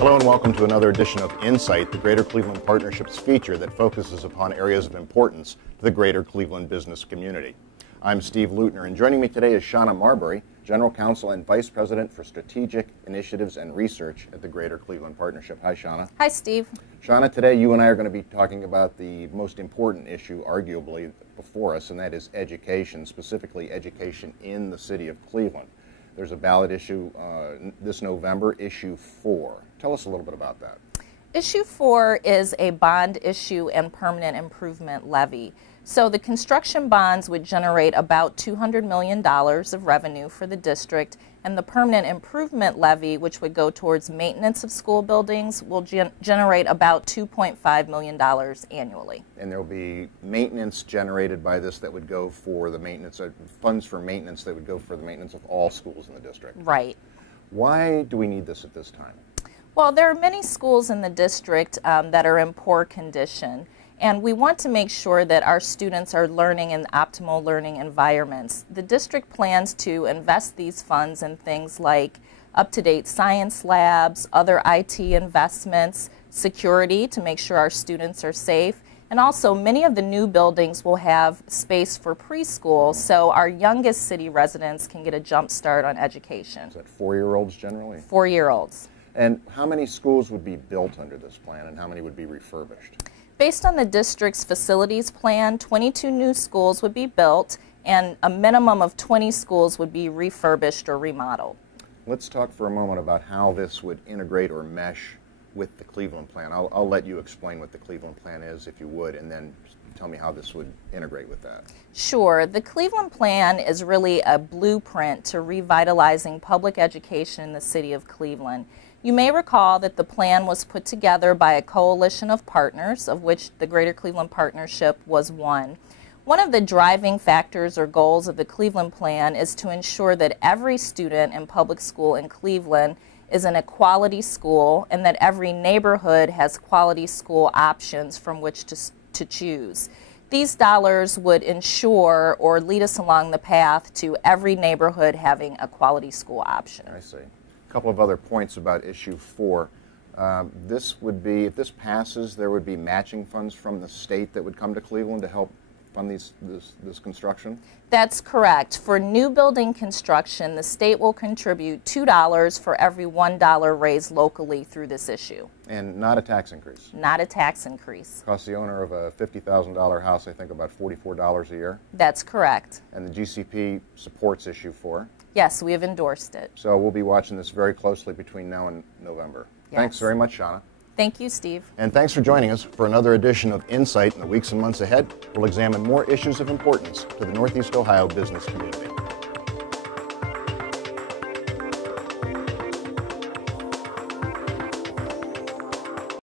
Hello and welcome to another edition of Insight, the Greater Cleveland Partnerships feature that focuses upon areas of importance to the greater Cleveland business community. I'm Steve Lutner, and joining me today is Shauna Marbury, General Counsel and Vice President for Strategic Initiatives and Research at the Greater Cleveland Partnership. Hi, Shauna. Hi, Steve. Shauna, today you and I are going to be talking about the most important issue, arguably, before us, and that is education, specifically education in the city of Cleveland. There's a ballot issue this November, Issue 4. Tell us a little bit about that. Issue 4 is a bond issue and permanent improvement levy. So the construction bonds would generate about $200 million of revenue for the district, and the permanent improvement levy, which would go towards maintenance of school buildings, will generate about $2.5 million annually. And there will be maintenance generated by this that would go for the maintenance, funds for maintenance that would go for the maintenance of all schools in the district. Right. Why do we need this at this time? Well, there are many schools in the district that are in poor condition. And we want to make sure that our students are learning in optimal learning environments. The district plans to invest these funds in things like up-to-date science labs, other IT investments, security to make sure our students are safe, and also many of the new buildings will have space for preschool, so our youngest city residents can get a jump start on education. Is that 4-year-olds generally? 4-year-olds. And how many schools would be built under this plan, and how many would be refurbished? Based on the district's facilities plan, 22 new schools would be built and a minimum of 20 schools would be refurbished or remodeled. Let's talk for a moment about how this would integrate or mesh with the Cleveland plan. I'll let you explain what the Cleveland plan is, if you would, and then tell me how this would integrate with that. Sure. The Cleveland plan is really a blueprint to revitalizing public education in the city of Cleveland. You may recall that the plan was put together by a coalition of partners, of which the Greater Cleveland Partnership was one. One of the driving factors or goals of the Cleveland plan is to ensure that every student in public school in Cleveland is in a quality school and that every neighborhood has quality school options from which to choose. These dollars would ensure or lead us along the path to every neighborhood having a quality school option. I see. A couple of other points about Issue 4. This would be, if this passes, there would be matching funds from the state that would come to Cleveland to help fund this construction? That's correct. For new building construction, the state will contribute $2 for every $1 raised locally through this issue. And not a tax increase? Not a tax increase. Costs the owner of a $50,000 house, I think, about $44 a year? That's correct. And the GCP supports Issue 4? Yes, we have endorsed it. So we'll be watching this very closely between now and November. Yes. Thanks very much, Shauna. Thank you, Steve. And thanks for joining us for another edition of Insight. In the weeks and months ahead, we'll examine more issues of importance to the Northeast Ohio business community.